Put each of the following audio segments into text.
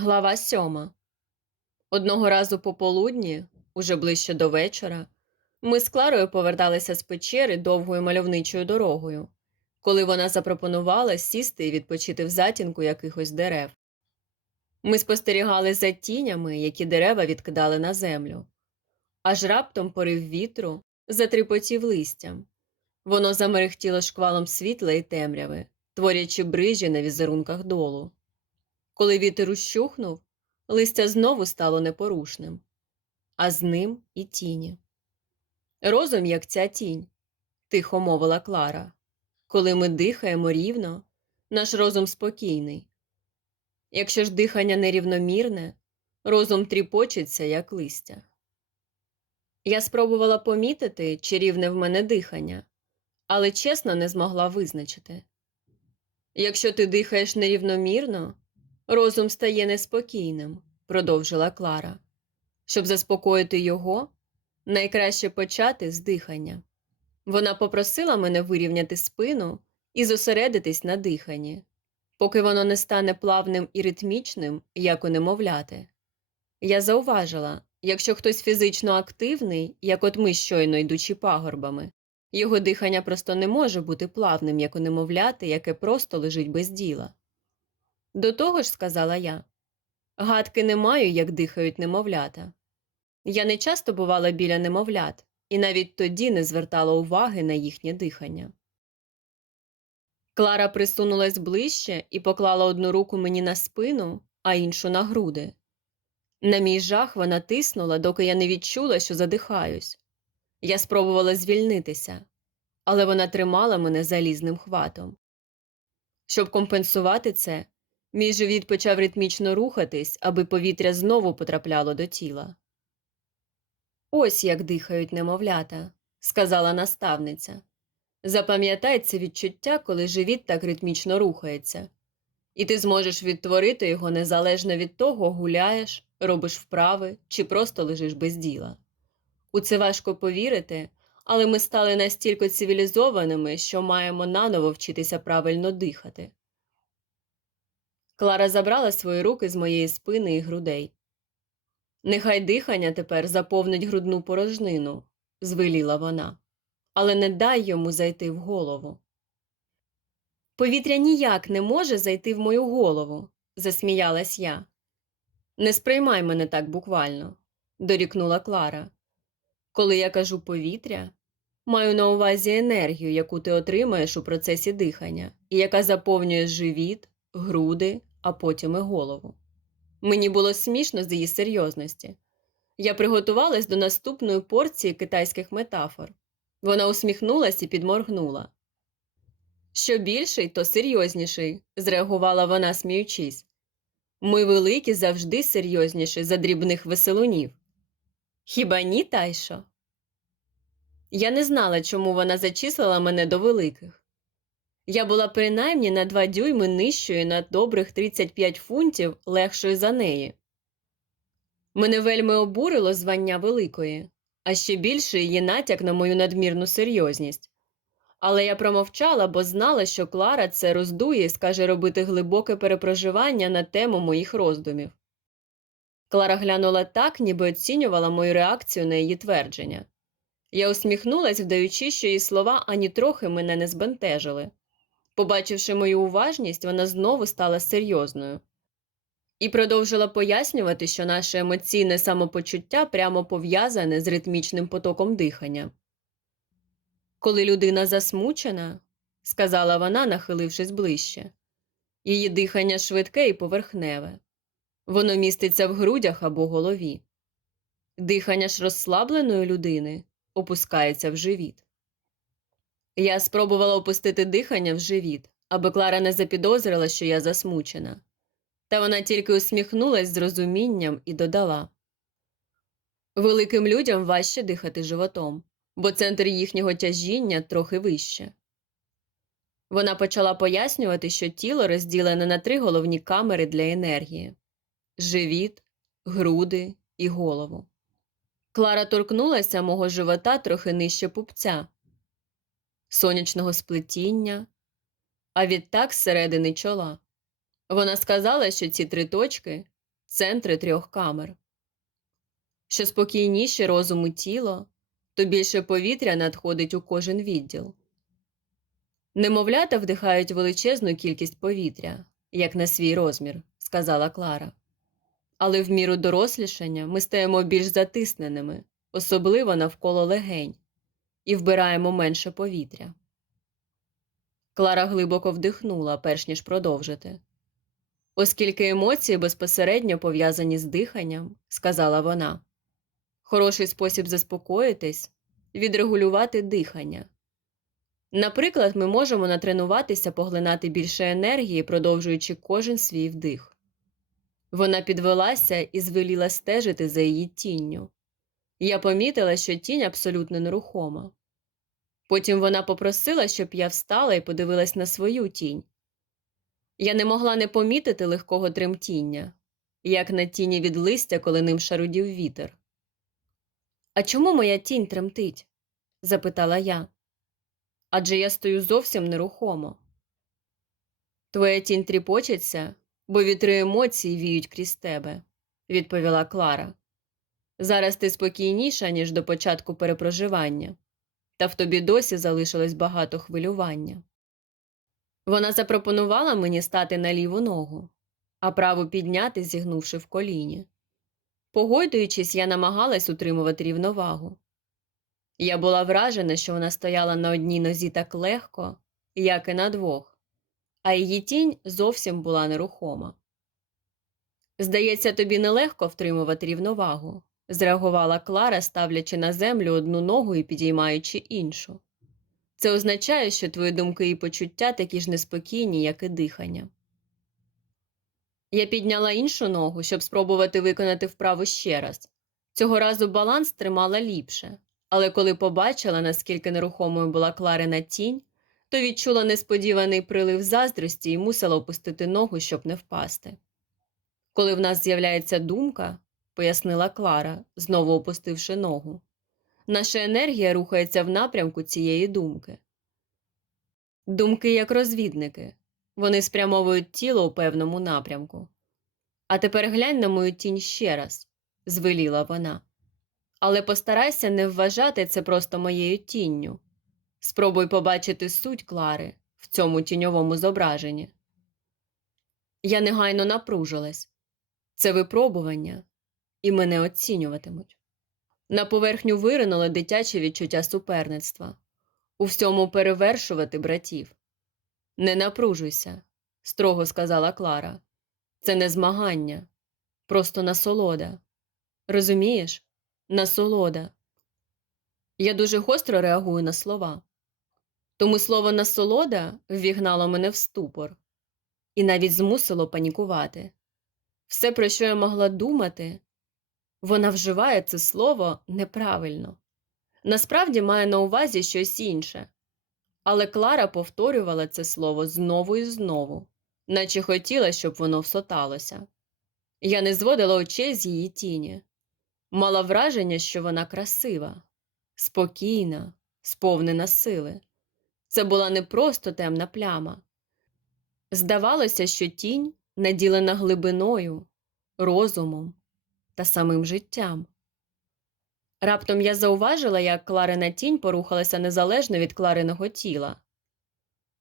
Глава сьома. Одного разу пополудні, уже ближче до вечора, ми з Кларою поверталися з печери довгою мальовничою дорогою, коли вона запропонувала сісти і відпочити в затінку якихось дерев. Ми спостерігали за тінями, які дерева відкидали на землю. Аж раптом порив вітру затріпотів листям. Воно замерехтіло шквалом світла і темряви, творячи брижі на візерунках долу. Коли вітер ущухнув, листя знову стало непорушним, а з ним і тіні. Розум, як ця тінь, тихо мовила Клара. Коли ми дихаємо рівно, наш розум спокійний. Якщо ж дихання нерівномірне, розум тріпочеться, як листя. Я спробувала помітити, чи рівне в мене дихання, але чесно не змогла визначити. Якщо ти дихаєш нерівномірно, Розум стає неспокійним, продовжила Клара. Щоб заспокоїти його, найкраще почати з дихання. Вона попросила мене вирівняти спину і зосередитись на диханні, поки воно не стане плавним і ритмічним, як у немовляти. Я зауважила, якщо хтось фізично активний, як от ми щойно йдучи пагорбами, його дихання просто не може бути плавним, як у немовляти, яке просто лежить без діла. До того ж, сказала я, гадки не маю, як дихають немовлята. Я не часто бувала біля немовлят, і навіть тоді не звертала уваги на їхнє дихання. Клара присунулась ближче і поклала одну руку мені на спину, а іншу на груди. На мій жах вона тиснула, доки я не відчула, що задихаюсь. Я спробувала звільнитися, але вона тримала мене залізним хватом. Щоб компенсувати це, Мій живіт почав ритмічно рухатись, аби повітря знову потрапляло до тіла. Ось як дихають немовлята, сказала наставниця. Запам'ятай це відчуття, коли живіт так ритмічно рухається, і ти зможеш відтворити його незалежно від того, гуляєш, робиш вправи чи просто лежиш без діла. У це важко повірити, але ми стали настільки цивілізованими, що маємо наново вчитися правильно дихати. Клара забрала свої руки з моєї спини і грудей. Нехай дихання тепер заповнить грудну порожнину, звеліла вона, але не дай йому зайти в голову. Повітря ніяк не може зайти в мою голову, засміялась я. Не сприймай мене так буквально, дорікнула Клара. Коли я кажу повітря, маю на увазі енергію, яку ти отримаєш у процесі дихання, і яка заповнює живіт, груди, а потім і голову. Мені було смішно з її серйозності. Я приготувалась до наступної порції китайських метафор. Вона усміхнулась і підморгнула. Що більший, то серйозніший, зреагувала вона, сміючись. Ми великі завжди серйозніші за дрібних веселунів. Хіба ні, Тайшо? Я не знала, чому вона зачислила мене до великих. Я була принаймні на два дюйми нижчою на добрих 35 фунтів легшою за неї. Мене вельми обурило звання великої, а ще більше її натяк на мою надмірну серйозність. Але я промовчала, бо знала, що Клара це роздує і скаже робити глибоке перепроживання на тему моїх роздумів. Клара глянула так, ніби оцінювала мою реакцію на її твердження. Я усміхнулась, вдаючи, що її слова ані трохи мене не збентежили. Побачивши мою уважність, вона знову стала серйозною і продовжила пояснювати, що наше емоційне самопочуття прямо пов'язане з ритмічним потоком дихання. Коли людина засмучена, сказала вона, нахилившись ближче, її дихання швидке і поверхневе, воно міститься в грудях або голові. Дихання ж розслабленої людини опускається в живіт. Я спробувала опустити дихання в живіт, аби Клара не запідозрила, що я засмучена. Та вона тільки усміхнулась з розумінням і додала Великим людям важче дихати животом, бо центр їхнього тяжіння трохи вище. Вона почала пояснювати, що тіло розділене на три головні камери для енергії живіт, груди і голову. Клара торкнулася мого живота трохи нижче пупця сонячного сплетіння, а відтак зсередини чола. Вона сказала, що ці три точки центри трьох камер. Що спокійніше розум і тіло, то більше повітря надходить у кожен відділ. Немовлята вдихають величезну кількість повітря, як на свій розмір, сказала Клара. Але в міру дорослішання ми стаємо більш затисненими, особливо навколо легень, і вбираємо менше повітря. Клара глибоко вдихнула, перш ніж продовжити. Оскільки емоції безпосередньо пов'язані з диханням, сказала вона, хороший спосіб заспокоїтись відрегулювати дихання. Наприклад, ми можемо натренуватися поглинати більше енергії, продовжуючи кожен свій вдих. Вона підвелася і звеліла стежити за її тінню. Я помітила, що тінь абсолютно нерухома. Потім вона попросила, щоб я встала і подивилась на свою тінь. Я не могла не помітити легкого тремтіння, як на тіні від листя, коли ним шарудів вітер. А чому моя тінь тремтить? запитала я. Адже я стою зовсім нерухомо. Твоя тінь тріпочеться, бо вітри емоцій віють крізь тебе, відповіла Клара. Зараз ти спокійніша, ніж до початку перепроживання, та в тобі досі залишилось багато хвилювання. Вона запропонувала мені стати на ліву ногу, а праву підняти, зігнувши в коліні. Погойдуючись, я намагалась утримувати рівновагу. Я була вражена, що вона стояла на одній нозі так легко, як і на двох, а її тінь зовсім була нерухома. Здається, тобі нелегко втримувати рівновагу, зреагувала Клара, ставлячи на землю одну ногу і підіймаючи іншу. Це означає, що твої думки і почуття такі ж неспокійні, як і дихання. Я підняла іншу ногу, щоб спробувати виконати вправу ще раз. Цього разу баланс тримала ліпше, але коли побачила, наскільки нерухомою була Кларина тінь, то відчула несподіваний прилив заздрості і мусила опустити ногу, щоб не впасти. Коли в нас з'являється думка, пояснила Клара, знову опустивши ногу, наша енергія рухається в напрямку цієї думки. Думки як розвідники, вони спрямовують тіло у певному напрямку. А тепер глянь на мою тінь ще раз, звеліла вона. Але постарайся не вважати це просто моєю тінню. Спробуй побачити суть Клари в цьому тіньовому зображенні. Я негайно напружилась. Це випробування, і мене оцінюватимуть. На поверхню виринуло дитяче відчуття суперництва, у всьому перевершувати братів. Не напружуйся, строго сказала Клара. Це не змагання, просто насолода. Розумієш? Насолода. Я дуже гостро реагую на слова. Тому слово насолода ввігнало мене в ступор і навіть змусило панікувати. Все, про що я могла думати, вона вживає це слово неправильно. Насправді має на увазі щось інше. Але Клара повторювала це слово знову і знову, наче хотіла, щоб воно всоталося. Я не зводила очей з її тіні, мала враження, що вона красива, спокійна, сповнена сили. Це була не просто темна пляма. Здавалося, що тінь наділена глибиною, розумом та самим життям. Раптом я зауважила, як Кларина тінь порухалася незалежно від Клариного тіла.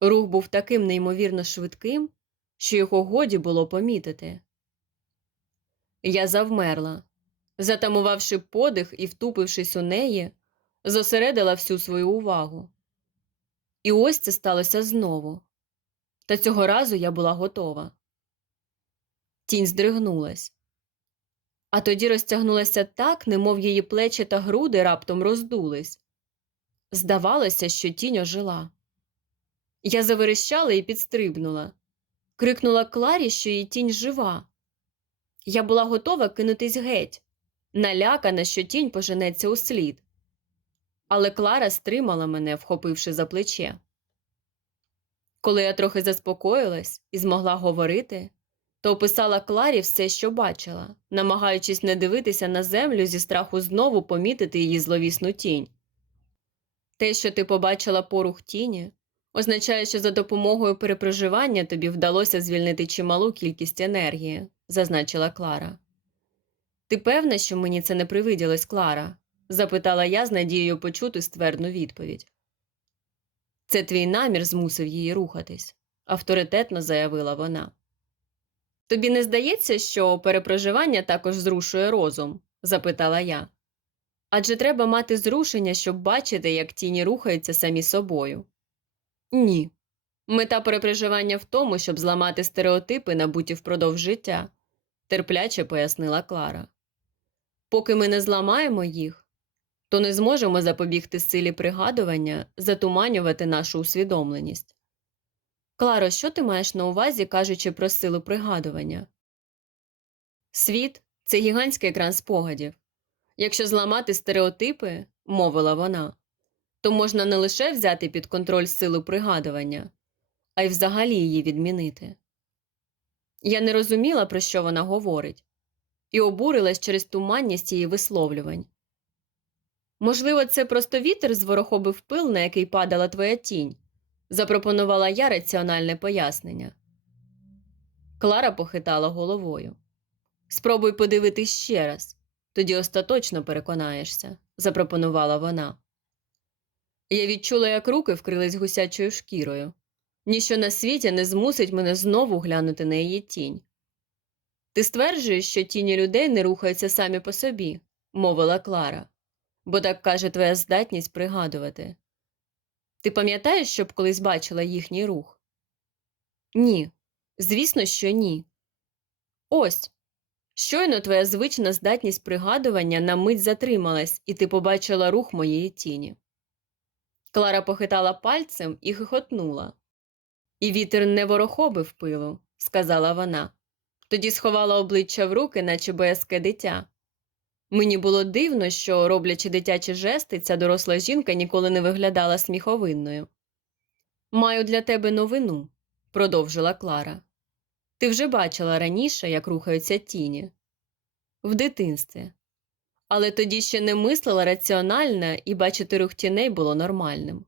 Рух був таким неймовірно швидким, що його годі було помітити. Я завмерла, затамувавши подих і втупившись у неї, зосередила всю свою увагу. І ось це сталося знову. Та цього разу я була готова. Тінь здригнулась а тоді розтягнулася так, немов її плечі та груди раптом роздулись. Здавалося, що тінь ожила. Я заверещала і підстрибнула, крикнула Кларі, що її тінь жива. Я була готова кинутись геть, налякана, що тінь поженеться у слід. Але Клара стримала мене, вхопивши за плече. Коли я трохи заспокоїлась і змогла говорити, то описала Кларі все, що бачила, намагаючись не дивитися на землю зі страху знову помітити її зловісну тінь. Те, що ти побачила порух тіні, означає, що за допомогою перепроживання тобі вдалося звільнити чималу кількість енергії, зазначила Клара. Ти певна, що мені це не привиділось, Клара? запитала я з надією почути ствердну відповідь. Це твій намір змусив її рухатись, авторитетно заявила вона. Тобі не здається, що перепроживання також зрушує розум? запитала я. Адже треба мати зрушення, щоб бачити, як тіні рухаються самі собою. Ні. Мета перепроживання в тому, щоб зламати стереотипи, набуті впродовж життя, терпляче пояснила Клара. Поки ми не зламаємо їх, то не зможемо запобігти силі пригадування, затуманювати нашу усвідомленість. Кларо, що ти маєш на увазі, кажучи про силу пригадування? Світ це гігантський екран спогадів. Якщо зламати стереотипи, мовила вона, то можна не лише взяти під контроль силу пригадування, а й взагалі її відмінити. Я не розуміла, про що вона говорить, і обурилась через туманність її висловлювань. Можливо, це просто вітер зворохобив пил, на який падала твоя тінь, запропонувала я раціональне пояснення. Клара похитала головою. Спробуй подивитись ще раз, тоді остаточно переконаєшся, запропонувала вона. Я відчула, як руки вкрились гусячою шкірою. Ніщо на світі не змусить мене знову глянути на її тінь. Ти стверджуєш, що тіні людей не рухаються самі по собі, мовила Клара, бо так каже твоя здатність пригадувати. Ти пам'ятаєш, щоб колись бачила їхній рух? Ні, звісно, що ні. Ось. Щойно твоя звична здатність пригадування на мить затрималась, і ти побачила рух моєї тіні. Клара похитала пальцем і хихотнула. І вітер не ворохобив пилу, сказала вона. Тоді сховала обличчя в руки, наче боязке дитя. Мені було дивно, що, роблячи дитячі жести, ця доросла жінка ніколи не виглядала сміховинною. Маю для тебе новину, продовжила Клара. Ти вже бачила раніше, як рухаються тіні в дитинстві. Але тоді ще не мислила раціонально і бачити рух тіней було нормальним.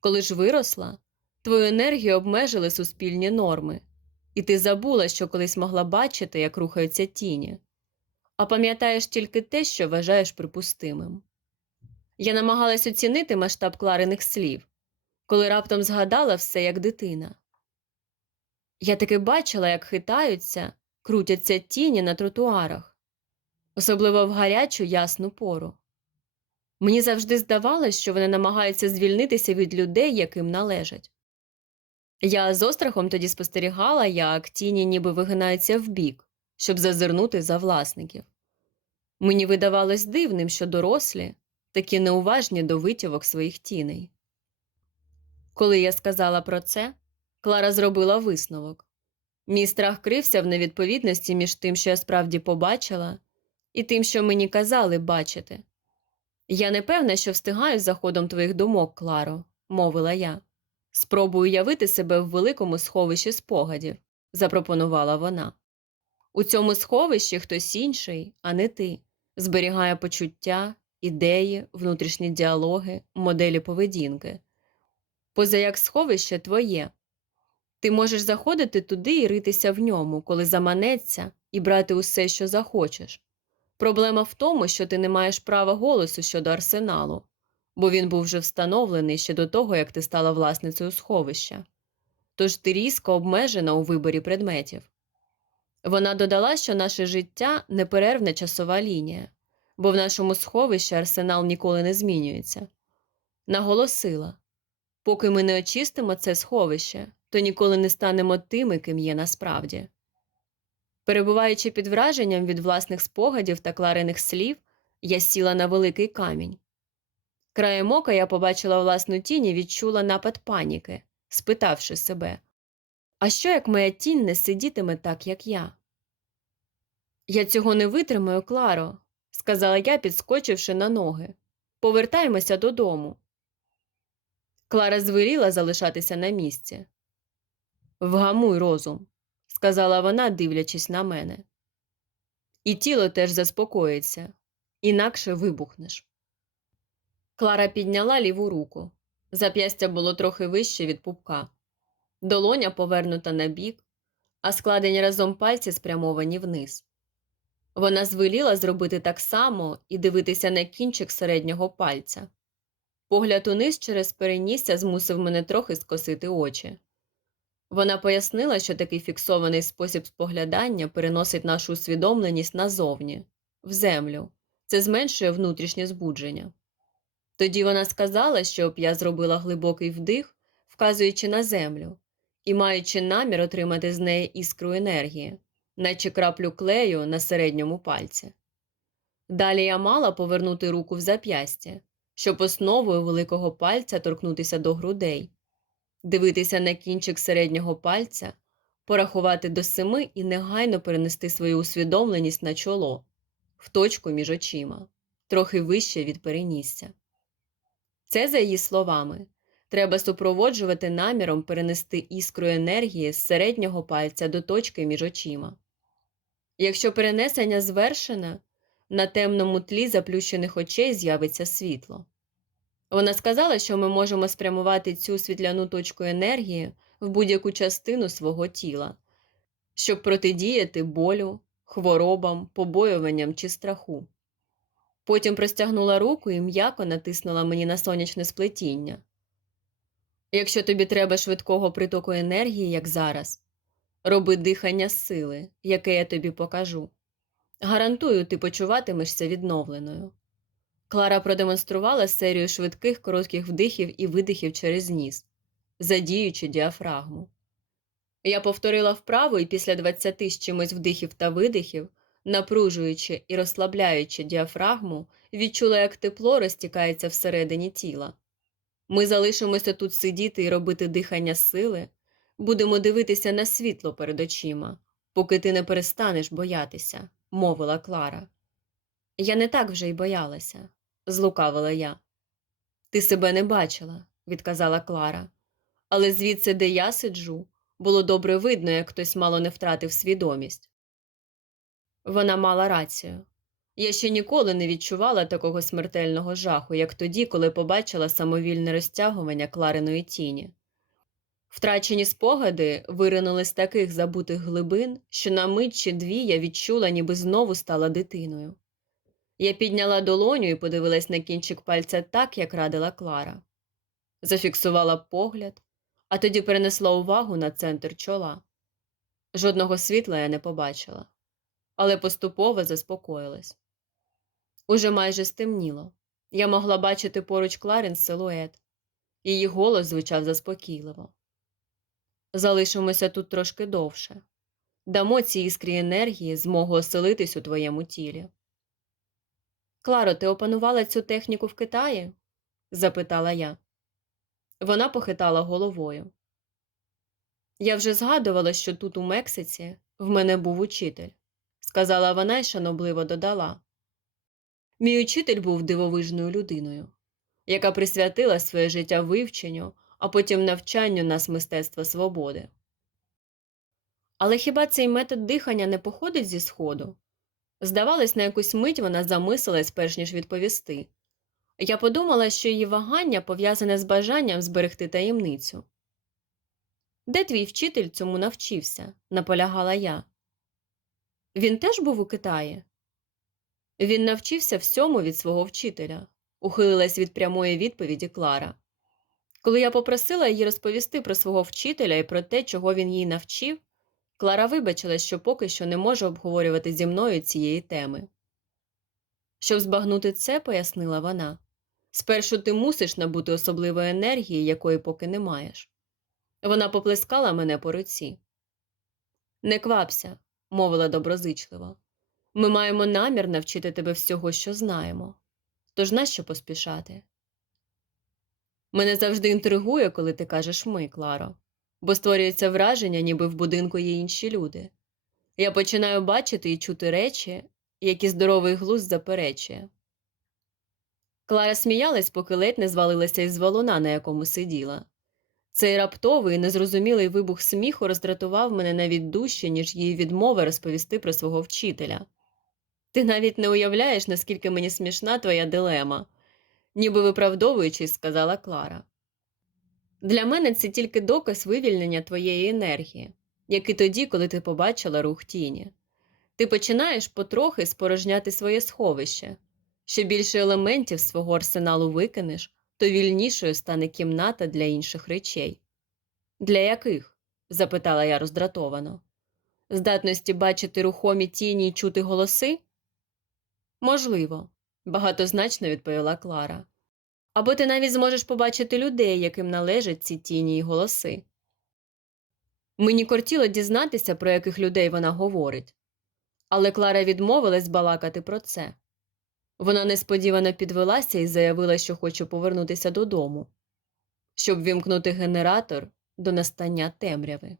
Коли ж виросла, твою енергію обмежили суспільні норми, і ти забула, що колись могла бачити, як рухаються тіні, а пам'ятаєш тільки те, що вважаєш припустимим. Я намагалась оцінити масштаб Клариних слів, коли раптом згадала все як дитина. Я таки бачила, як хитаються, крутяться тіні на тротуарах, особливо в гарячу ясну пору. Мені завжди здавалось, що вони намагаються звільнитися від людей, яким належать. Я з острахом тоді спостерігала, як тіні ніби вигинаються вбік, щоб зазирнути за власників. Мені видавалось дивним, що дорослі такі неуважні до витівок своїх тіней. Коли я сказала про це, Клара зробила висновок. Мій страх крився в невідповідності між тим, що я справді побачила, і тим, що мені казали бачити. Я не певна, що встигаю за ходом твоїх думок, Кларо, мовила я. Спробую явити себе в великому сховищі спогадів, запропонувала вона. У цьому сховищі хтось інший, а не ти, зберігає почуття, ідеї, внутрішні діалоги, моделі поведінки. Поза як сховище твоє. Ти можеш заходити туди і ритися в ньому, коли заманеться, і брати усе, що захочеш. Проблема в тому, що ти не маєш права голосу щодо арсеналу, бо він був вже встановлений ще до того, як ти стала власницею сховища. Тож ти різко обмежена у виборі предметів. Вона додала, що наше життя неперервна часова лінія, бо в нашому сховищі арсенал ніколи не змінюється. Наголосила поки ми не очистимо це сховище, то ніколи не станемо тими, ким є насправді. Перебуваючи під враженням від власних спогадів та клариних слів, я сіла на великий камінь. Краєм ока я побачила власну тінь і відчула напад паніки, спитавши себе А що як моя тінь не сидітиме так, як я? Я цього не витримаю, Кларо, сказала я, підскочивши на ноги. Повертаємося додому. Клара звиріла залишатися на місці. Вгамуй розум, сказала вона, дивлячись на мене. І тіло теж заспокоїться, інакше вибухнеш. Клара підняла ліву руку. Зап'ястя було трохи вище від пупка, долоня повернута на бік, а складені разом пальці спрямовані вниз. Вона звеліла зробити так само і дивитися на кінчик середнього пальця. Погляд униз через перенісся змусив мене трохи скосити очі. Вона пояснила, що такий фіксований спосіб споглядання переносить нашу усвідомленість назовні, в землю. Це зменшує внутрішнє збудження. Тоді вона сказала, щоб я зробила глибокий вдих, вказуючи на землю, і маючи намір отримати з неї іскру енергії, наче краплю клею на середньому пальці. Далі я мала повернути руку в зап'ястя, щоб основою великого пальця торкнутися до грудей, дивитися на кінчик середнього пальця, порахувати до семи і негайно перенести свою усвідомленість на чоло, в точку між очима, трохи вище від перенісся. Це, за її словами, треба супроводжувати наміром перенести іскру енергії з середнього пальця до точки між очима. Якщо перенесення звершене, на темному тлі заплющених очей з'явиться світло. Вона сказала, що ми можемо спрямувати цю світляну точку енергії в будь-яку частину свого тіла, щоб протидіяти болю, хворобам, побоюванням чи страху. Потім простягнула руку і м'яко натиснула мені на сонячне сплетіння. Якщо тобі треба швидкого притоку енергії, як зараз, роби дихання сили, яке я тобі покажу. Гарантую, ти почуватимешся відновленою. Клара продемонструвала серію швидких коротких вдихів і видихів через ніс, задіючи діафрагму. Я повторила вправу і після 20 з чимось вдихів та видихів, напружуючи і розслабляючи діафрагму, відчула, як тепло розтікається всередині тіла. Ми залишимося тут сидіти і робити дихання сили, будемо дивитися на світло перед очима, поки ти не перестанеш боятися, мовила Клара. Я не так вже й боялася, злукавила я. Ти себе не бачила, відказала Клара. Але звідси, де я сиджу, було добре видно, як хтось мало не втратив свідомість. Вона мала рацію. Я ще ніколи не відчувала такого смертельного жаху, як тоді, коли побачила самовільне розтягування Клариної тіні. Втрачені спогади виринули з таких забутих глибин, що на мить чи дві я відчула, ніби знову стала дитиною. Я підняла долоню і подивилась на кінчик пальця так, як радила Клара. Зафіксувала погляд, а тоді перенесла увагу на центр чола. Жодного світла я не побачила, але поступово заспокоїлась. Уже майже стемніло. Я могла бачити поруч Кларин силует. Її голос звучав заспокійливо. Залишимося тут трошки довше. Дамо цій іскрі енергії змогу оселитись у твоєму тілі. Кларо, ти опанувала цю техніку в Китаї? запитала я. Вона похитала головою. Я вже згадувала, що тут, у Мексиці, в мене був учитель, сказала вона і шанобливо додала. Мій учитель був дивовижною людиною, яка присвятила своє життя вивченню, а потім навчанню нас мистецтва свободи. Але хіба цей метод дихання не походить зі сходу? Здавалось, на якусь мить вона замислилась, перш ніж відповісти. Я подумала, що її вагання пов'язане з бажанням зберегти таємницю. Де твій вчитель цьому навчився? наполягала я. Він теж був у Китаї. Він навчився всьому від свого вчителя, ухилилась від прямої відповіді Клара. Коли я попросила її розповісти про свого вчителя і про те, чого він їй навчив, Клара вибачила, що поки що не може обговорювати зі мною цієї теми. Щоб збагнути це, пояснила вона, спершу ти мусиш набути особливої енергії, якої поки не маєш. Вона поплескала мене по руці. Не квапся, мовила доброзичливо. Ми маємо намір навчити тебе всього, що знаємо. Тож нащо поспішати? Мене завжди інтригує, коли ти кажеш ми, Кларо, бо створюється враження, ніби в будинку є інші люди. Я починаю бачити і чути речі, які здоровий глузд заперечує. Клара сміялась, поки ледь не звалилася із валуна, на якому сиділа. Цей раптовий, незрозумілий вибух сміху роздратував мене навіть дужче, ніж її відмова розповісти про свого вчителя. Ти навіть не уявляєш, наскільки мені смішна твоя дилема, ніби виправдовуючись, сказала Клара. Для мене це тільки доказ вивільнення твоєї енергії, як і тоді, коли ти побачила рух тіні. Ти починаєш потрохи спорожняти своє сховище. Що більше елементів свого арсеналу викинеш, то вільнішою стане кімната для інших речей. Для яких? запитала я роздратовано. Здатності бачити рухомі тіні й чути голоси? Можливо, багатозначно відповіла Клара. Або ти навіть зможеш побачити людей, яким належать ці тіні й голоси. Мені кортіло дізнатися, про яких людей вона говорить, але Клара відмовилась балакати про це. Вона несподівано підвелася і заявила, що хоче повернутися додому, щоб вімкнути генератор до настання темряви.